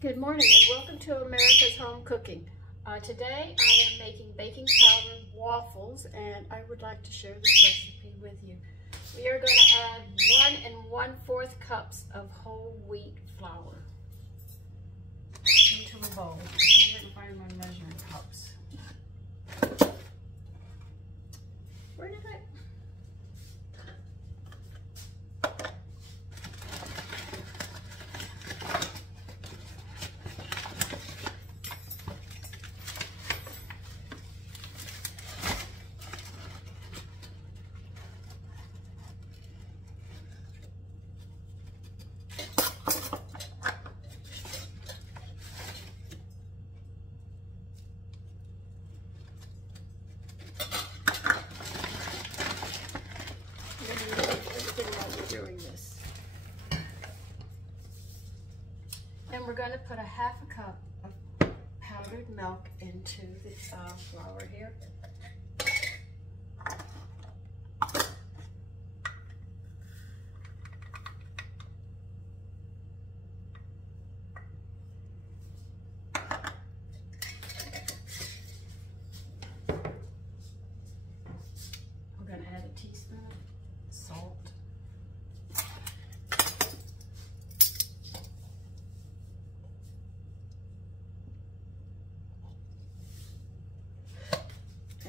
Good morning and welcome to America's Home Cooking. Today I am making baking powder waffles and I would like to share this recipe with you. We are going to add 1 1/4 cups of whole wheat flour into a bowl. I'm going to find my measuring cups. Where did I? Doing this. And we're going to put a 1/2 cup of powdered milk into the flour here. We're going to add a teaspoon of salt.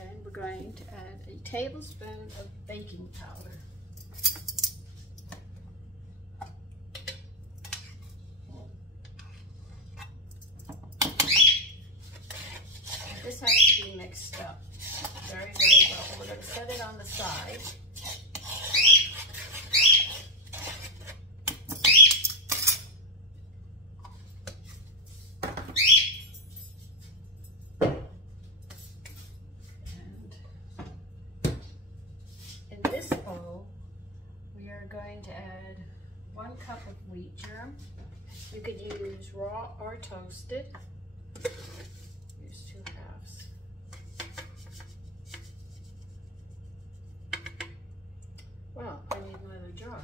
And we're going to add a tablespoon of baking powder. This has to be mixed up very, very well. We're going to set it on the side. In this bowl, we are going to add 1 cup of wheat germ. You could use raw or toasted. Use 2 halves. Well, I need another jar.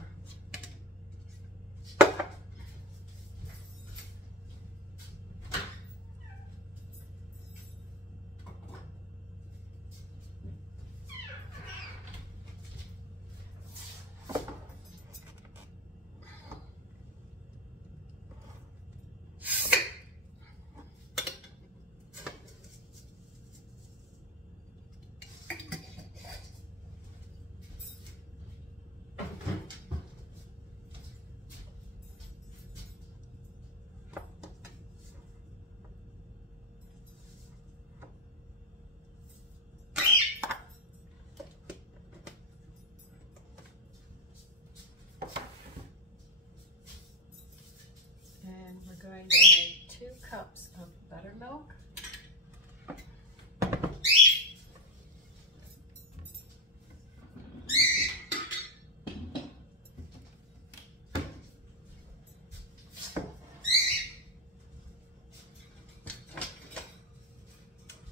And we're going to add 2 cups of buttermilk.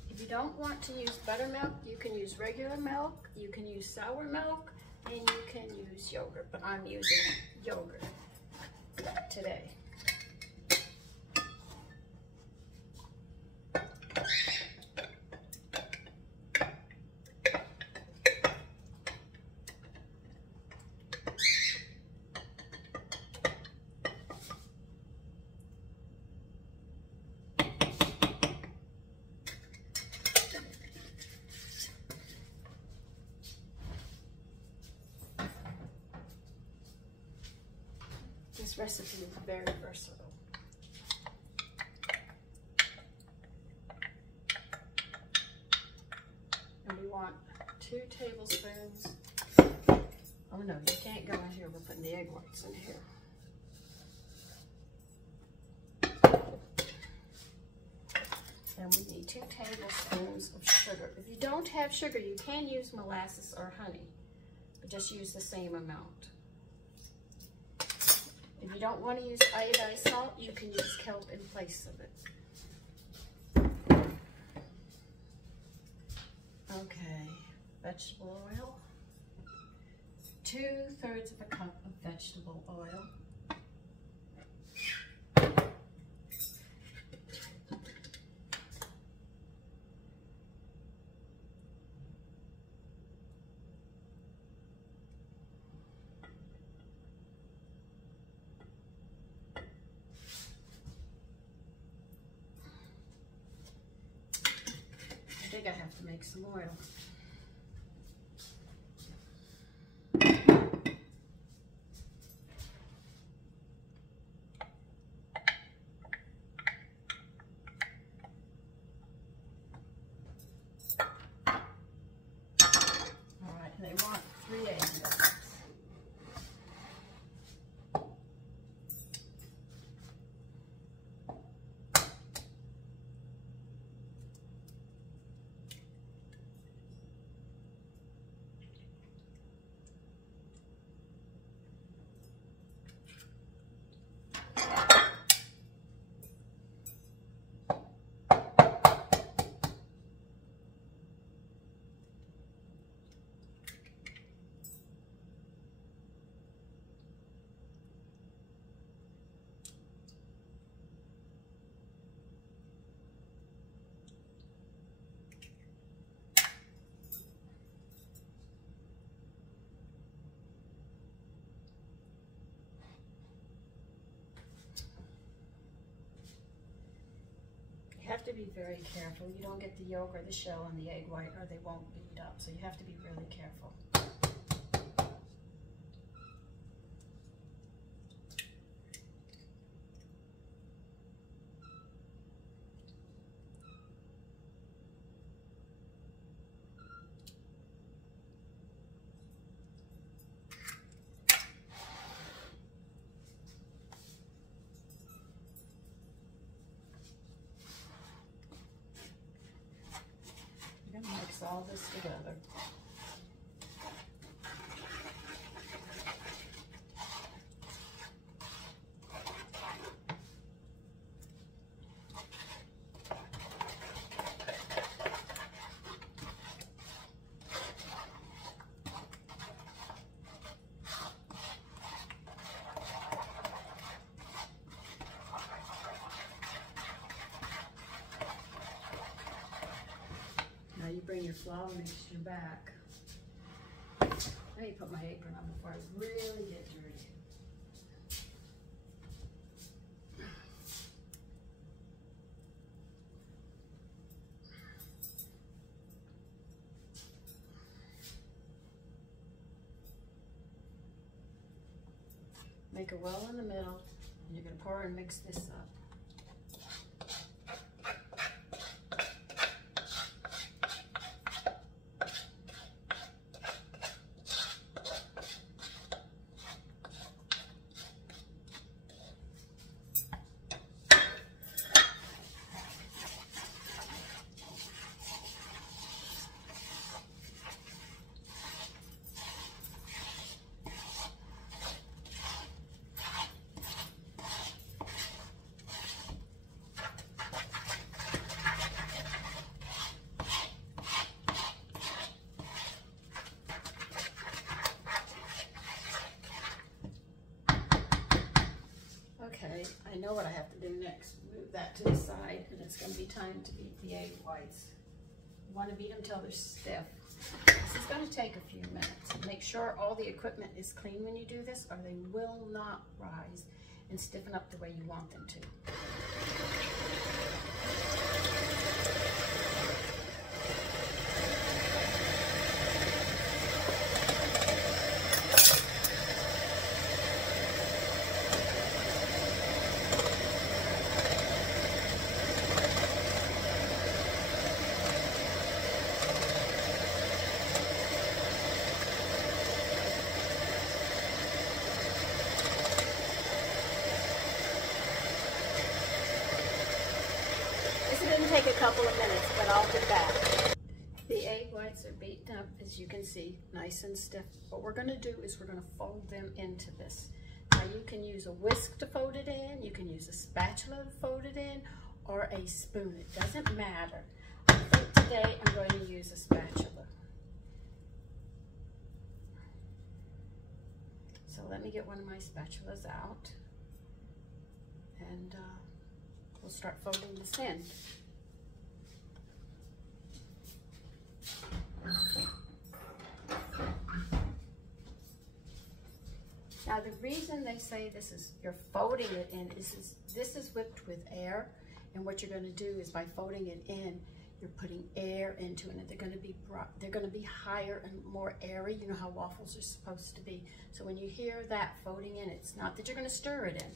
If you don't want to use buttermilk, you can use regular milk, you can use sour milk, and you can use yogurt, but I'm using yogurt today. This recipe is very versatile. And we want 2 tablespoons. Oh no, you can't go in here. We're putting the egg whites in here. And we need 2 tablespoons of sugar. If you don't have sugar, you can use molasses or honey, but just use the same amount. If you don't want to use iodized salt, you can use kelp in place of it. Okay, vegetable oil. 2/3 of a cup of vegetable oil. think I have to make some oil. All right, they want 3 egg yolks. You have to be very careful. You don't get the yolk or the shell on the egg white or they won't beat up. So you have to be really careful. Mix all this together. Now you bring your flour mixture back. Let me put my apron on before I really get dirty. Make a well in the middle, and you're going to pour and mix this up. Okay, I know what I have to do next. Move that to the side, and it's going to be time to beat the egg whites. You want to beat them until they're stiff. This is going to take a few minutes. Make sure all the equipment is clean when you do this, or they will not rise and stiffen up the way you want them to. Take a couple of minutes, but I'll be back. The egg whites are beaten up, as you can see, nice and stiff. What we're going to do is we're going to fold them into this. Now you can use a whisk to fold it in, you can use a spatula to fold it in, or a spoon. It doesn't matter. I think today I'm going to use a spatula. So let me get one of my spatulas out, and we'll start folding this in. Now the reason they say this is, you're folding it in, is this is whipped with air, and what you're going to do is by folding it in, You're putting air into it. They're going to be higher and more airy. You know how waffles are supposed to be. So when you hear that folding in, it's not that you're going to stir it in,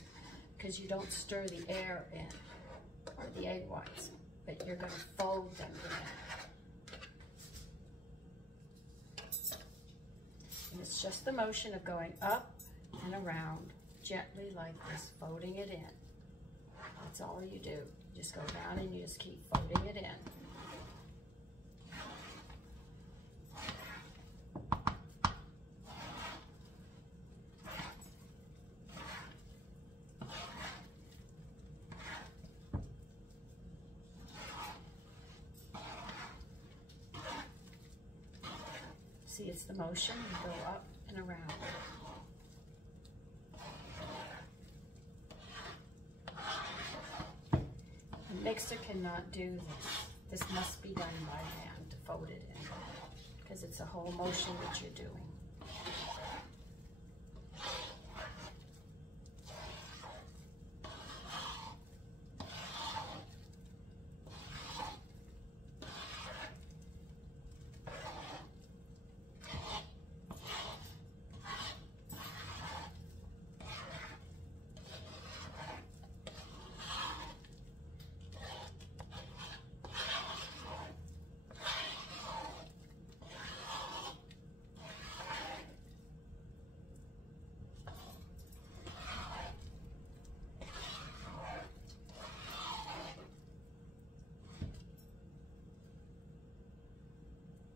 because you don't stir the air in or the egg whites, but you're going to fold them in. And it's just the motion of going up and around gently like this, folding it in. That's all you do. You just go down and you just keep folding it in. See, it's the motion. You go up and around. A mixer cannot do this. This must be done by hand to fold it in, because it's a whole motion that you're doing.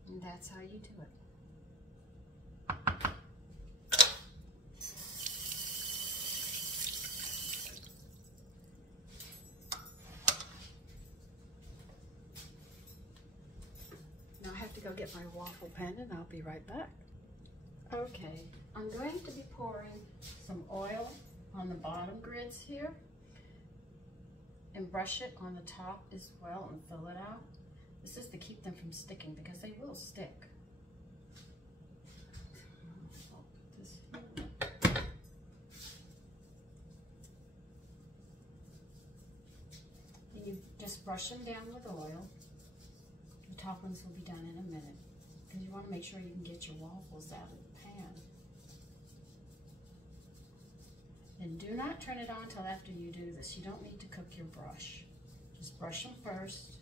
And that's how you do it. Now I have to go get my waffle pen and I'll be right back. Okay, I'm going to be pouring some oil on the bottom grids here and brush it on the top as well and fill it out. This is to keep them from sticking, because they will stick. I'll put this here. And you just brush them down with oil. The top ones will be done in a minute, because you want to make sure you can get your waffles out of the pan. And do not turn it on until after you do this. You don't need to cook your brush. Just brush them first.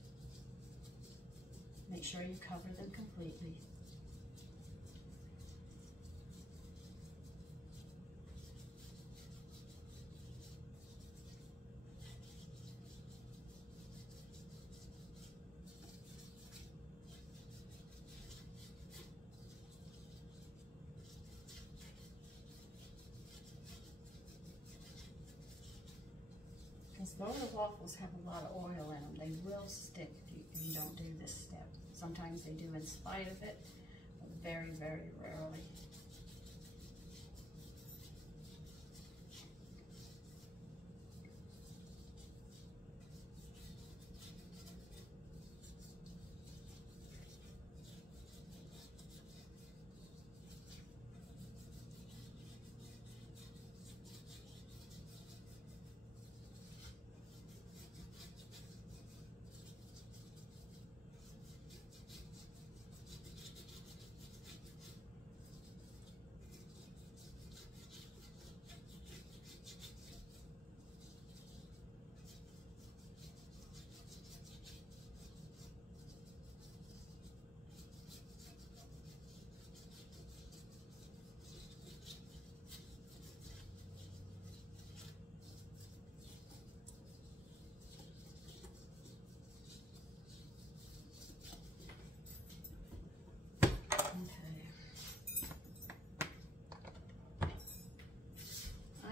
Make sure you cover them completely. Because though the waffles have a lot of oil in them, they will stick if you don't do this step. Sometimes they do in spite of it, but very, very rarely.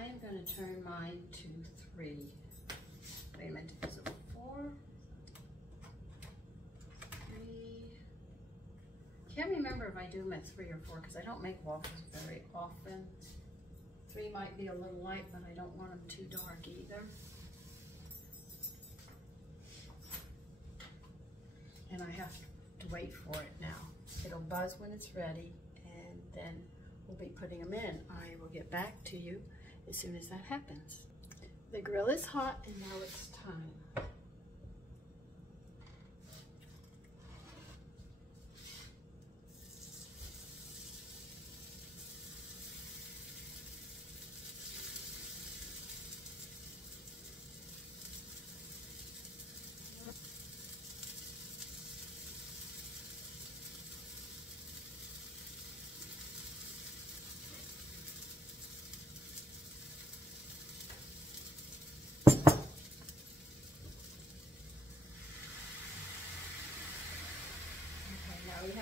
I'm going to turn mine to 3. Wait a minute, is it 4? 3. Can't remember if I do them at 3 or 4, because I don't make waffles very often. 3 might be a little light, but I don't want them too dark either. And I have to wait for it now. It'll buzz when it's ready, and then we'll be putting them in. I will get back to you as soon as that happens. The grill is hot, and now it's time.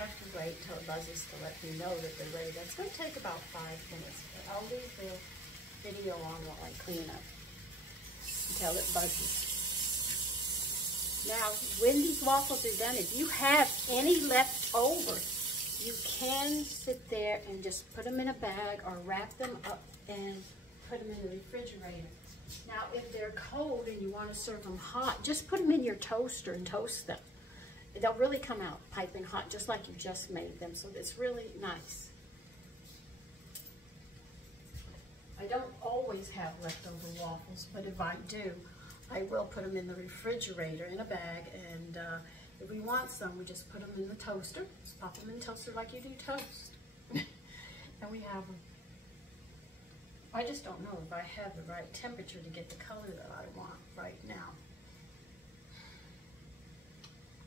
have to wait till it buzzes to let me know that they're ready. That's going to take about 5 minutes. But I'll leave the video on while I clean up until it buzzes. Now, when these waffles are done, if you have any left over, you can sit there and just put them in a bag or wrap them up and put them in the refrigerator. Now, if they're cold and you want to serve them hot, just put them in your toaster and toast them. They'll really come out piping hot, just like you just made them, so it's really nice. I don't always have leftover waffles, but if I do, I will put them in the refrigerator in a bag, and if we want some, we just put them in the toaster. Just pop them in the toaster like you do toast. And we have them. I just don't know if I have the right temperature to get the color that I want right now.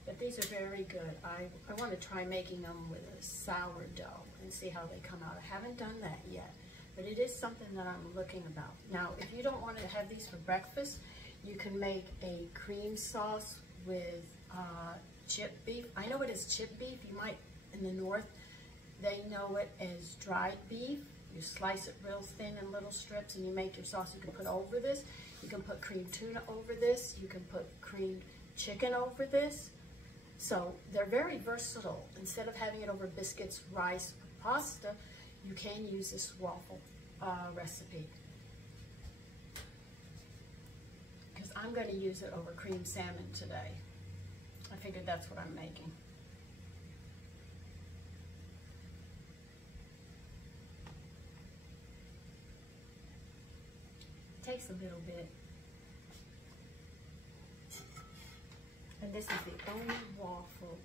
But these are very good. I want to try making them with a sourdough and see how they come out. I haven't done that yet, but it is something that I'm looking about. Now, if you don't want to have these for breakfast, you can make a cream sauce with chipped beef. I know it is chipped beef. You might, in the north, they know it as dried beef. You slice it real thin in little strips and you make your sauce. You can put over this. You can put creamed tuna over this. You can put creamed chicken over this. So they're very versatile. Instead of having it over biscuits, rice, or pasta, you can use this waffle recipe. Because I'm going to use it over creamed salmon today. I figured that's what I'm making. It takes a little bit. And this is the only waffle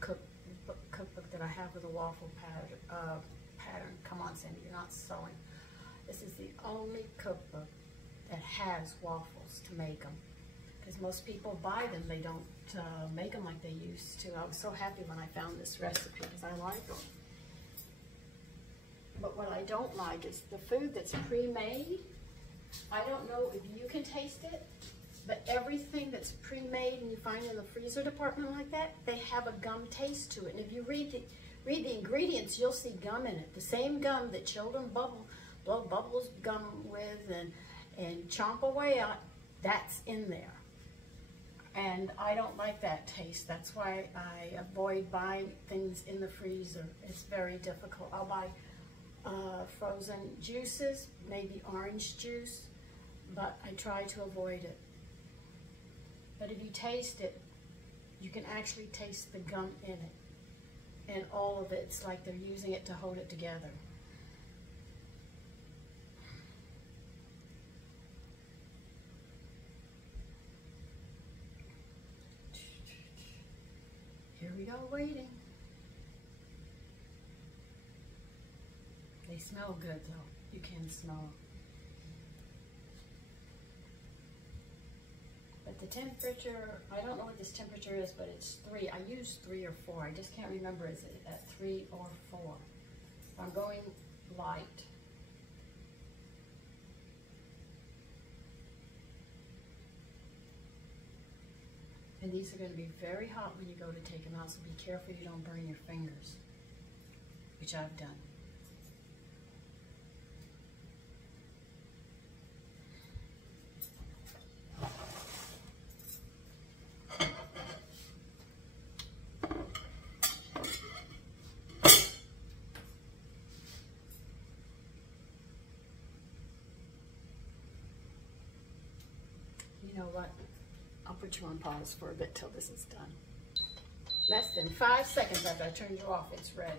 cookbook that I have with a waffle pattern. Come on, Sandy, you're not sewing. This is the only cookbook that has waffles to make them. Because most people buy them, they don't make them like they used to. I was so happy when I found this recipe because I like them. But what I don't like is the food that's pre-made. I don't know if you can taste it, but everything that's pre-made and you find in the freezer department like that, they have a gum taste to it. And if you read the ingredients, you'll see gum in it. The same gum that children blow bubbles gum with and chomp away at, that's in there. And I don't like that taste. That's why I avoid buying things in the freezer. It's very difficult. I'll buy frozen juices, maybe orange juice, but I try to avoid it. But if you taste it, you can actually taste the gum in it. And all of it's like they're using it to hold it together. Here we go, waiting. They smell good though. You can smell them. But the temperature, I don't know what this temperature is, but it's 3. I use 3 or 4. I just can't remember, is it at 3 or 4? I'm going light. And these are going to be very hot when you go to take them out, so be careful you don't burn your fingers, which I've done. You know what? I'll put you on pause for a bit till this is done. Less than 5 seconds after I turn you off, it's ready.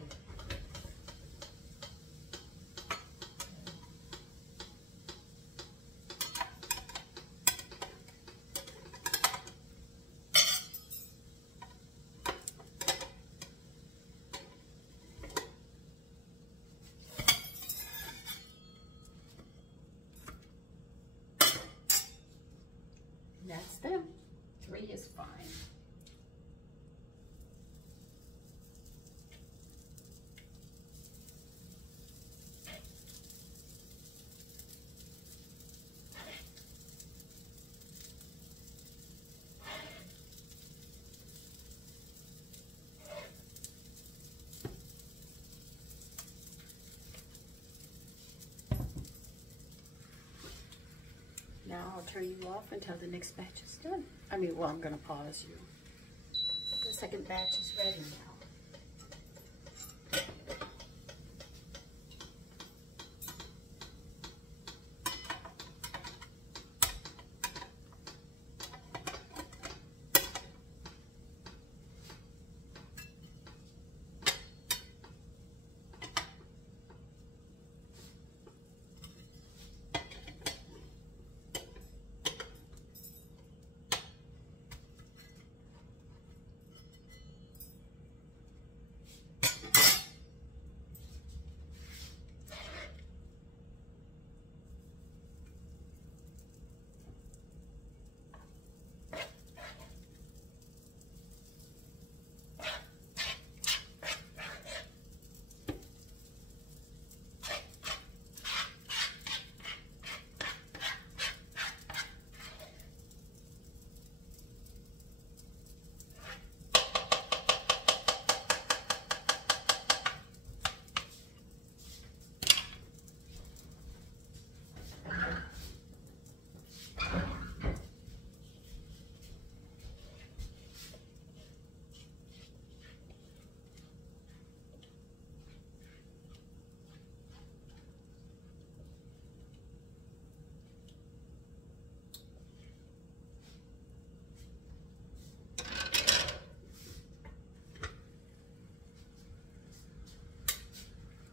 That's them. 3 is fine. turn you off until the next batch is done. I mean, well, I'm going to pause you. The second batch is ready now.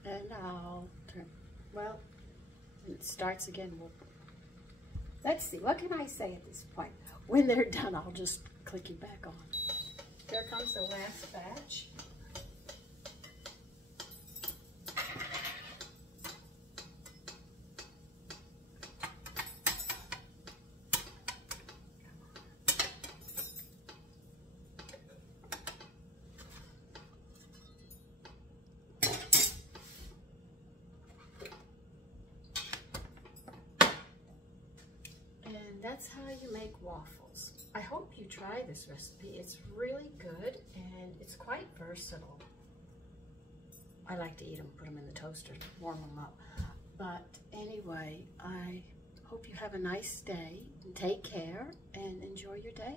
And I'll turn, well, it starts again. Let's see, what can I say at this point? When they're done, I'll just click you back on. Here comes the last batch. That's how you make waffles. I hope you try this recipe. It's really good and it's quite versatile. I like to eat them, put them in the toaster, warm them up. But anyway, I hope you have a nice day and take care and enjoy your day.